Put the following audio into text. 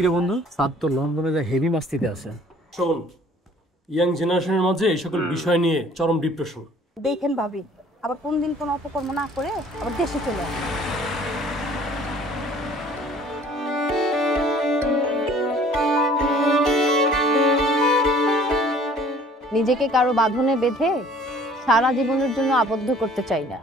কিরে বন্ধু, স্যার তো লন্ডনে যা হেভি মাস্তিতে আছে। শোন, ইয়াং জেনারেশনের মাঝে এই সকল বিষয় নিয়ে চরম ডিপ্রেশন। দেখেন ভাবি, আবার কোন দিন কোনো অপকর্ম না করে আবার দেশে চলে আসে। নিজেকে কারো বাঁধনে বেঁধে সারা জীবনের জন্য আবদ্ধ করতে চাই না।